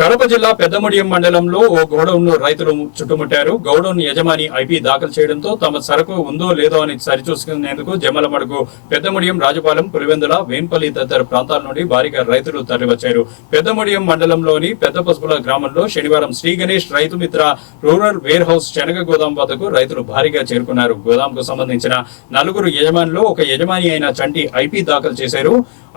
కడప జిల్లా పెద్దముడియం మండలంలో ఓ గోడౌన్ను రైతులు చుట్టుముట్టారు. గోడౌన్ యజమాని ఐపీ దాఖలు చేయడంతో తమ సరుకు ఉందో లేదో అని సరిచూసుకునేందుకు జమ్మలమడుగు, పెద్దముడియం, రాజపాలెం, పులివెందుల, వేన్పల్లి తదితర ప్రాంతాల నుండి భారీగా రైతులు తరలివచ్చారు. పెద్దముడియం మండలంలోని పెద్ద పసుపుల గ్రామంలో శనివారం Shri Ganesh Rythu Mitra rural wear house శనగ గోదాం వద్దకు రైతులు భారీగా చేరుకున్నారు. గోదాంకు సంబంధించిన 4 యజమానులు ఒక యజమాని అయిన చంటి ఐపీ దాఖలు చేశారు.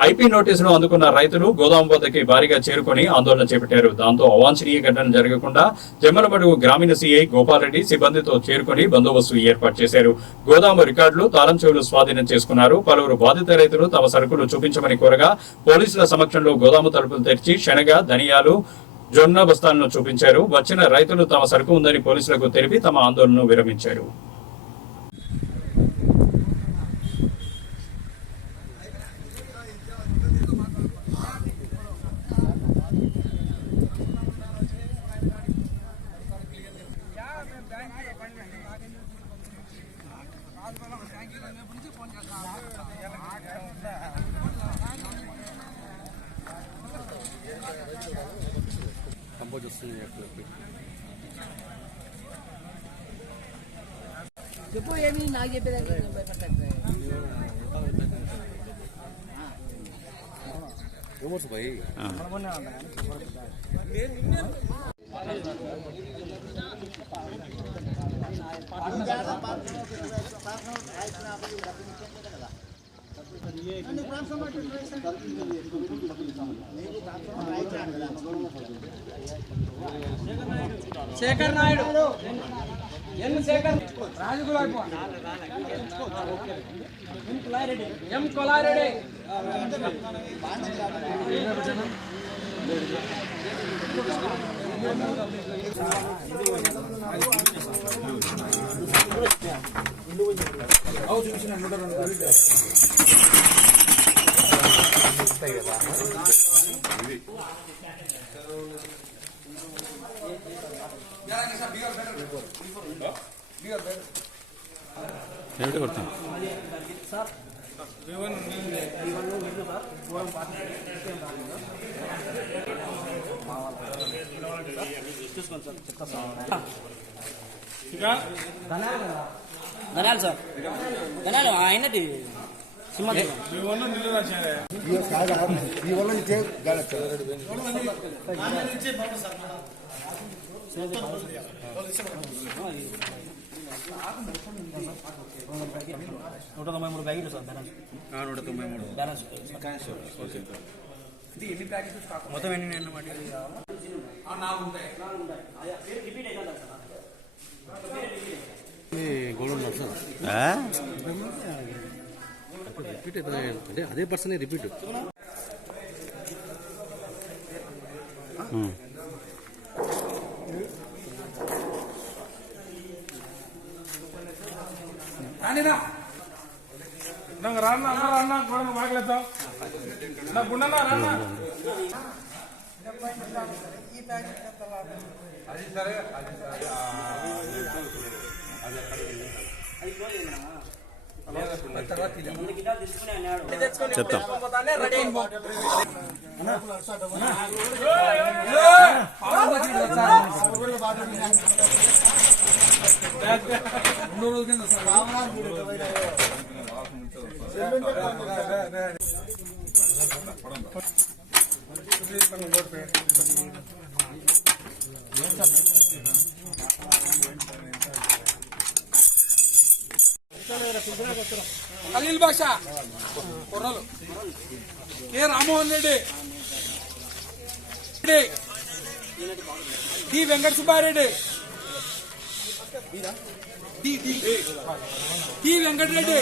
ఐపీ నోటీసును అందుకున్న రైతులు గోదాం వద్దకి భారీగా చేరుకుని ఆందోళన చేపట్టారు. దాంతో అవాంఛనీయ ఘటన జరగకుండా జమ్మలమడుగు గ్రామీణ సీఐ గోపాలరెడ్డి సిబ్బందితో చేరుకుని బందోబస్తు ఏర్పాటు చేశారు. గోదాము రికార్డులు, తాళం చెవులు స్వాధీనం చేసుకున్నారు. పలువురు బాధిత రైతులు తమ సరుకులు చూపించమని కోరగా పోలీసుల సమక్షంలో గోదాము తలుపులు తెరిచి శనగ, ధనియాలు, జొన్న బస్తాలను చూపించారు. వచ్చిన రైతులు తమ సరుకు ఉందని పోలీసులకు తెలిపి తమ ఆందోళనను విరమించారు. చెప్పు ఏమి నాకు చెప్పేదాన్ని శేఖర్ నాయుడు ఎం కొలారెడ్డి ఏమిటి కొడతాం ధనాలు సార్, ధనాలు ఆయనది $193 బ్యాగులు సార్. బ్యాలెన్స్ మొత్తం ఎన్ని అన్నమాట? రిపీట్ అంటే అదే పర్సన్ రిపీట్ రాన్న మాట్లాడతాం చెప్తాం. ఖలీల్ బాషా, కుర్రలు K Rammohan Reddy, D Venkata Subbareddy, D Venkatareddy.